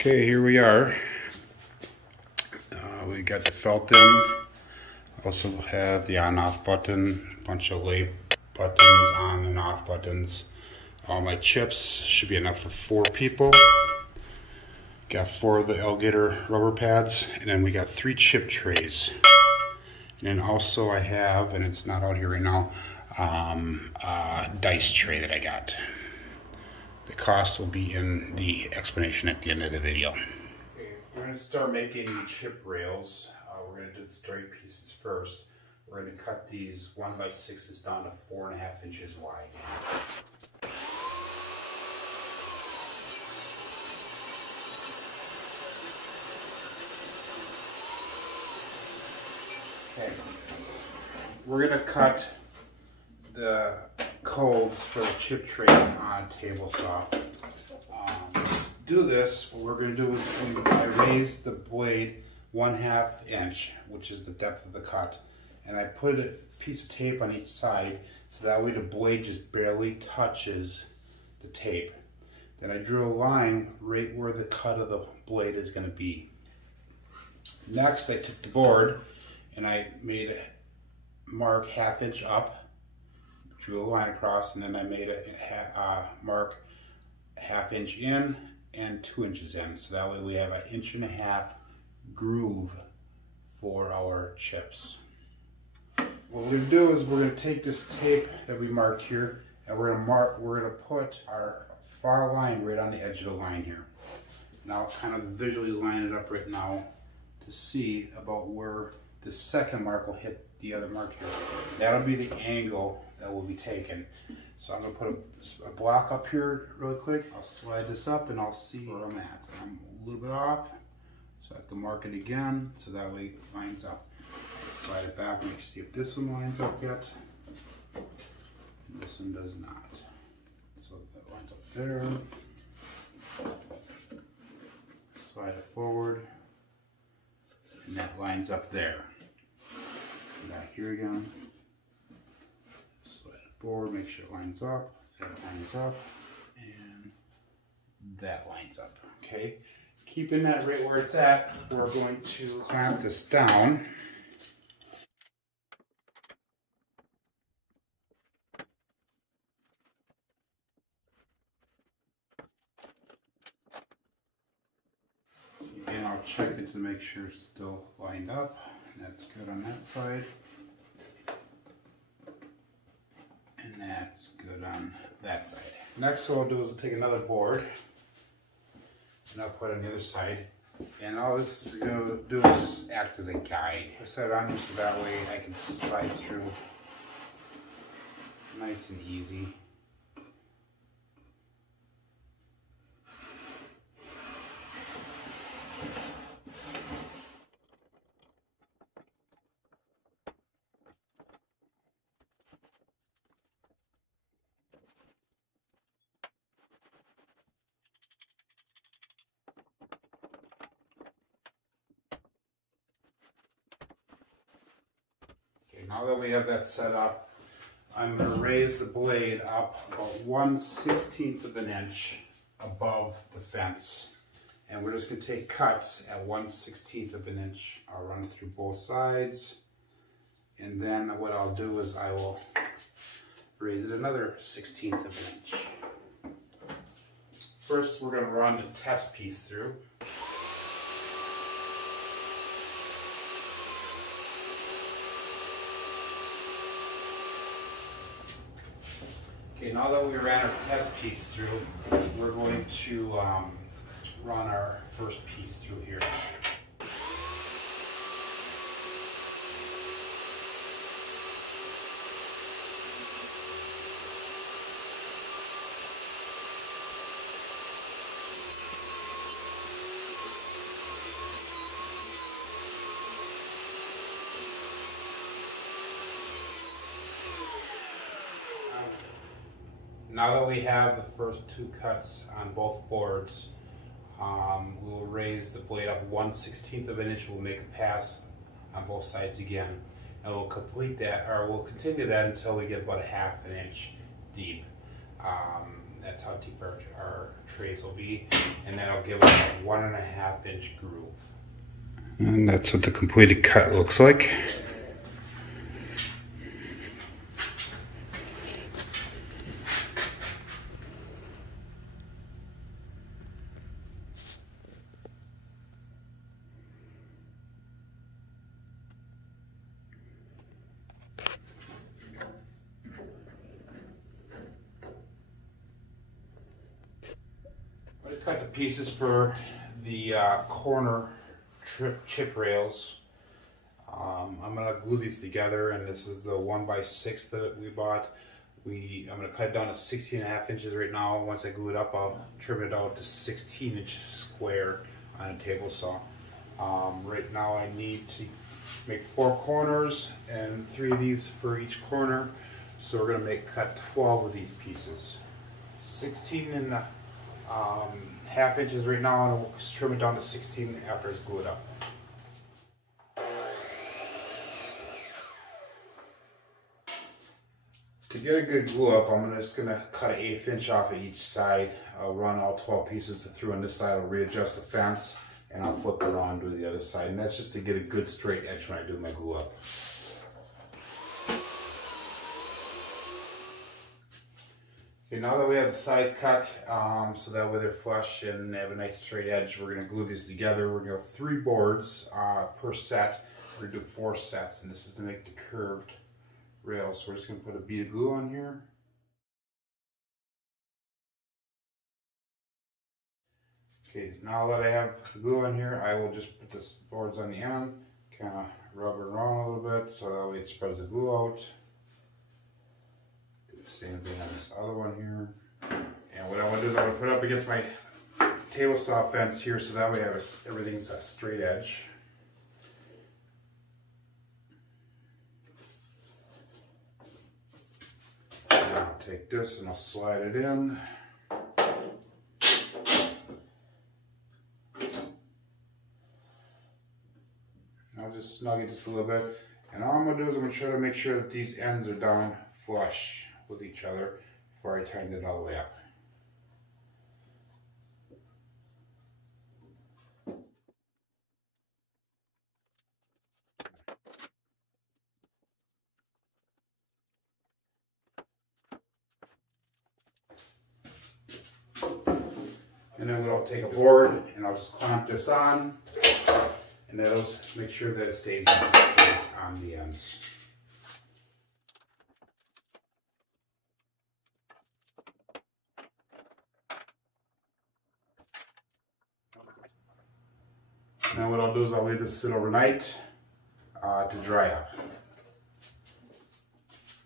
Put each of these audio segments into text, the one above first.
Okay, here we are. We got the felt in. Also have the on-off button, a bunch of lay buttons, on and off buttons. All my chips should be enough for 4 people. Got 4 of the alligator rubber pads, and then we got 3 chip trays. And then also I have, and it's not out here right now, a dice tray that I got. The cost will be in the explanation at the end of the video. Okay, we're going to start making chip rails. We're going to do the straight pieces first. We're going to cut these 1x6s down to 4.5 inches wide. Okay, we're going to cut the codes for the chip trays on a table saw. Do this, what we're going to do is I raise the blade 1/2 inch, which is the depth of the cut, and I put a piece of tape on each side so that way the blade just barely touches the tape. Then I drew a line right where the cut of the blade is going to be. Next, I took the board and I made a mark 1/2 inch up, drew a line across, and then I made a mark 1/2 inch in and 2 inches in, so that way we have an 1.5 inch groove for our chips. What we're going to do is we're going to take this tape that we marked here, and we're going to put our far line right on the edge of the line here. Now I'll kind of visually line it up right now to see about where the second mark will hit the other mark here. That'll be the angle that will be taken. So I'm going to put a block up here really quick. I'll slide this up and I'll see where I'm at. I'm a little bit off, so I have to mark it again so that way it lines up. Slide it back and see if this one lines up yet. And this one does not. So that lines up there. Slide it forward, and that lines up there. Back here again. Slide it forward, make sure it lines up. So that lines up, and that lines up. Okay, keeping that right where it's at, we're going to clamp this down. Again, I'll check it to make sure it's still lined up. That's good on that side. And that's good on that side. Next what I'll do is I'll take another board and I'll put it on the other side. And all this is going to do is just act as a guide. I set it on here so that way I can slide through nice and easy. Now that we have that set up, I'm going to raise the blade up about 1/16 of an inch above the fence. And we're just going to take cuts at 1/16 of an inch. I'll run through both sides. And then what I'll do is I will raise it another 1/16 of an inch. First, we're going to run the test piece through. Okay, now that we ran our test piece through, we're going to run our first piece through here. Now that we have the first 2 cuts on both boards, we'll raise the blade up 1/16 of an inch. We'll make a pass on both sides again, and we'll complete that, or we'll continue that until we get about 1/2 inch deep. That's how deep our trays will be, and that'll give us a 1.5 inch groove. And that's what the completed cut looks like. I cut the pieces for the corner chip rails. I'm going to glue these together, and this is the 1x6 that we bought. I'm going to cut it down to 16.5 inches right now. Once I glue it up, I'll trim it out to 16-inch square on a table saw. Right now I need to make 4 corners and 3 of these for each corner. So we're going to cut 12 of these pieces. 16.5 inches right now, and we'll trim it down to 16 after it's glued up. To get a good glue up, I'm just going to cut an 1/8 inch off of each side. I'll run all 12 pieces through on this side. I'll readjust the fence, and I'll flip it around to the other side. And that's just to get a good straight edge when I do my glue up. Okay, now that we have the sides cut, so that way they're flush and they have a nice straight edge, we're going to glue these together. We're going to go 3 boards per set. We're going to do 4 sets, and this is to make the curved rails. So we're just going to put a bead of glue on here. Okay, now that I have the glue on here, I will just put the boards on the end, kind of rub it around a little bit so that way it spreads the glue out. Do the same thing on this other one here. And what I want to do is I'm going to put it up against my table saw fence here so that way everything's a straight edge. I'll take this and I'll slide it in. I'll just snug it just a little bit. And all I'm going to do is I'm going to try to make sure that these ends are down flush with each other before I tighten it all the way up. And then I'll take a board and I'll just clamp this on, and that'll make sure that it stays nice and straight on the ends. Now what I'll do is I'll leave this sit overnight to dry up.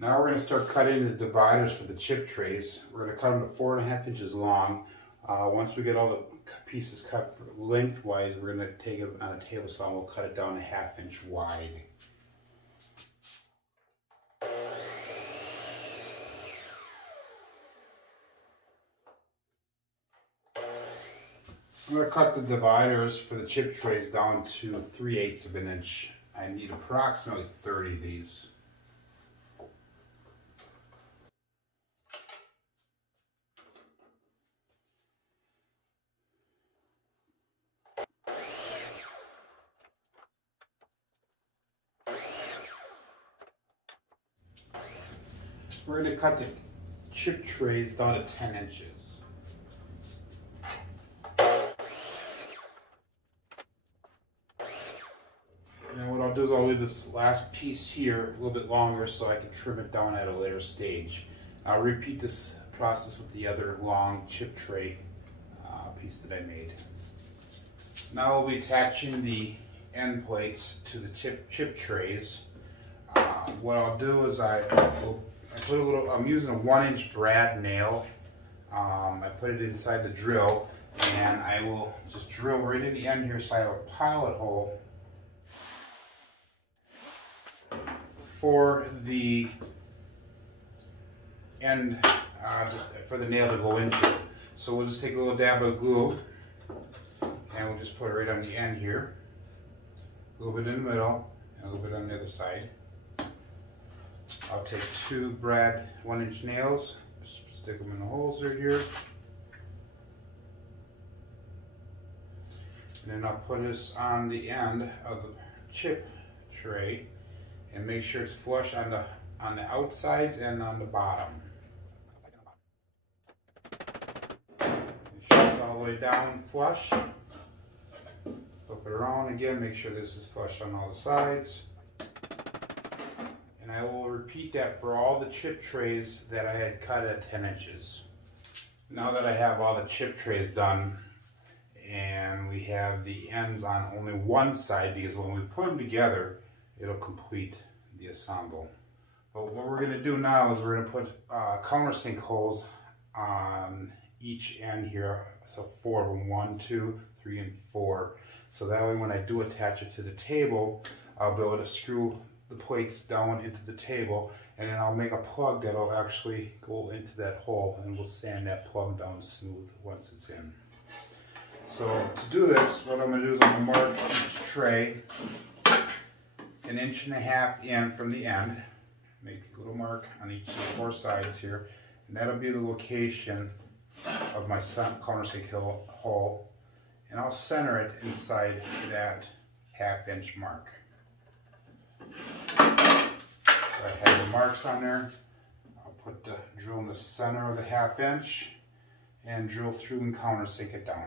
Now we're going to start cutting the dividers for the chip trays. We're going to cut them to 4.5 inches long. Once we get all the pieces cut lengthwise, we're going to take it on a table saw and we'll cut it down 1/2 inch wide. I'm going to cut the dividers for the chip trays down to 3/8 of an inch. I need approximately 30 of these. We're going to cut the chip trays down to 10 inches. And what I'll do is I'll leave this last piece here a little bit longer so I can trim it down at a later stage. I'll repeat this process with the other long chip tray piece that I made. Now we'll be attaching the end plates to the chip trays. What I'll do is I'm using a 1-inch brad nail. I put it inside the drill, and I will just drill right in the end here so I have a pilot hole for the end, for the nail to go into. So we'll just take a little dab of glue, and we'll just put it right on the end here. A little bit in the middle, and a little bit on the other side. I'll take 2 brad 1-inch nails, stick them in the holes right here. And then I'll put this on the end of the chip tray and make sure it's flush on the outsides and on the bottom. Make sure it's all the way down flush. Flip it around again, make sure this is flush on all the sides. And I will repeat that for all the chip trays that I had cut at 10 inches. Now that I have all the chip trays done, and we have the ends on only one side, because when we put them together, it'll complete the ensemble. But what we're going to do now is we're going to put countersink holes on each end here. So 4 of them, 1, 2, 3, and 4. So that way when I do attach it to the table, I'll be able to screw the plates down into the table, and then I'll make a plug that'll actually go into that hole, and we'll sand that plug down smooth once it's in. So to do this, what I'm going to do is I'm going to mark each tray 1.5 inches in from the end. Make a little mark on each of the 4 sides here, and that'll be the location of my countersink hole, and I'll center it inside that 1/2 inch mark. So I have the marks on there. I'll put the drill in the center of the 1/2 inch and drill through and countersink it down.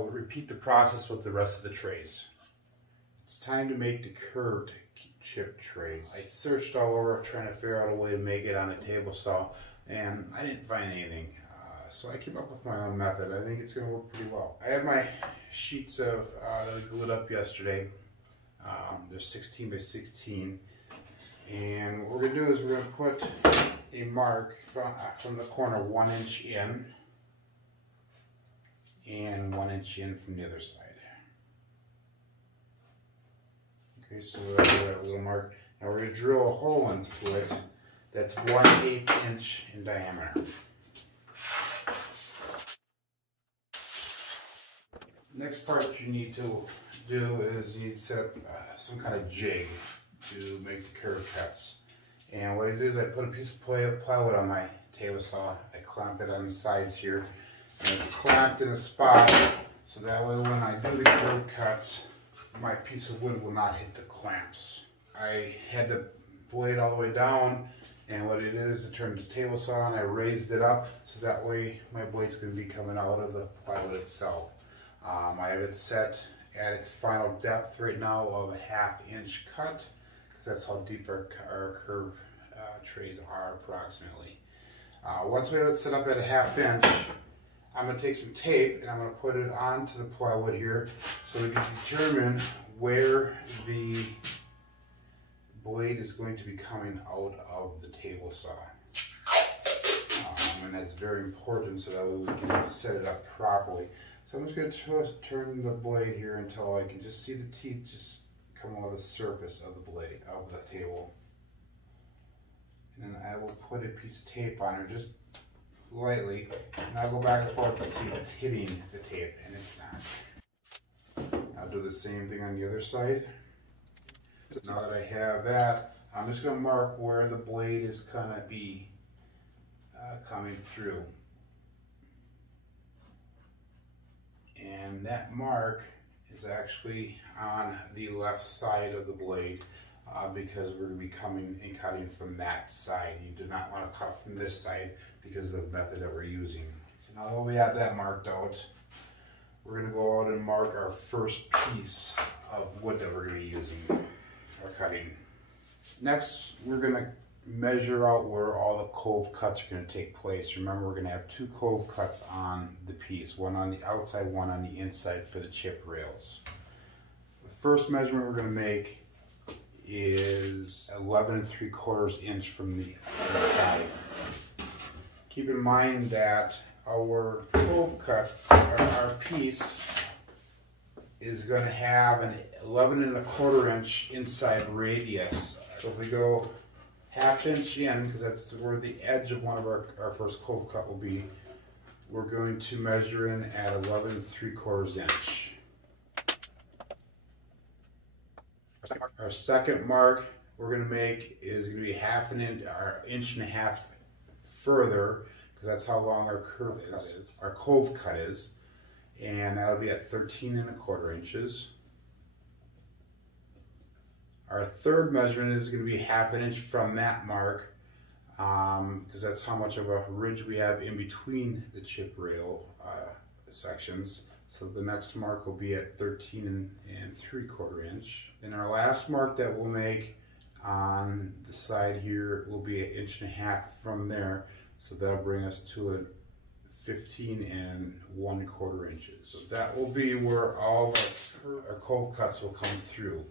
I'll repeat the process with the rest of the trays. It's time to make the curved chip trays. I searched all over trying to figure out a way to make it on a table saw, and I didn't find anything. So I came up with my own method. I think it's going to work pretty well. I have my sheets of that I glued up yesterday. They're 16 by 16. And what we're going to do is we're going to put a mark from the corner 1 inch in and 1 inch in from the other side. Okay, so we have a little mark. Now we're going to drill a hole into it that's 1/8 inch in diameter. Next part you need to do is you need to set up some kind of jig to make the curve cuts. And what I do is I put a piece of plywood on my table saw. I clamped it on the sides here, and it's clamped in a spot so that way when I do the curve cuts, my piece of wood will not hit the clamps. I had the blade all the way down, and what it is, I turned the table saw and I raised it up so that way my blade's going to be coming out of the plywood itself. I have it set at its final depth right now of a 1/2 inch cut, because that's how deep our curve trays are approximately. Once we have it set up at a 1/2 inch, I'm going to take some tape and I'm going to put it onto the plywood here so we can determine where the blade is going to be coming out of the table saw. And that's very important so that way we can set it up properly. So I'm just going to turn the blade here until I can just see the teeth just come over the surface of the blade, of the table. And then I will put a piece of tape on her just lightly, and I'll go back and forth to see if it's hitting the tape, and it's not. I'll do the same thing on the other side. Now that I have that, I'm just going to mark where the blade is going to be coming through. And that mark is actually on the left side of the blade because we're going to be coming and cutting from that side. You do not want to cut from this side because of the method that we're using. So now that we have that marked out, we're going to go out and mark our first piece of wood that we're going to be using or cutting. Next, we're going to measure out where all the cove cuts are going to take place. Remember, we're going to have 2 cove cuts on the piece, one on the outside, one on the inside for the chip rails. The first measurement we're going to make is 11 3/4 inch from the side. Keep in mind that our cove cuts, our piece, is going to have an 11 1/4 inch inside radius. So if we go 1/2 inch in, because that's where the edge of one of our first cove cut will be, we're going to measure in at 11 3/4 inch. Our second mark we're going to make is going to be half an inch, or inch and a half further, because that's how long our curve is, our cove cut is, and that'll be at 13 1/4 inches. Our third measurement is going to be half an inch from that mark, because that's how much of a ridge we have in between the chip rail sections. So the next mark will be at 13 3/4 inch. Then our last mark that we'll make on the side here will be 1.5 inches from there. So that'll bring us to a 15 1/4 inches. So that will be where all our cove cuts will come through.